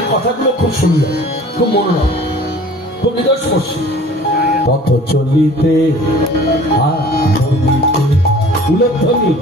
এই কথাগুলো খুব সুন্দর, খুব মনোরম, খুব হৃদয়স্পর্শী। পথ চলিতে নদীতে উলধ্বনি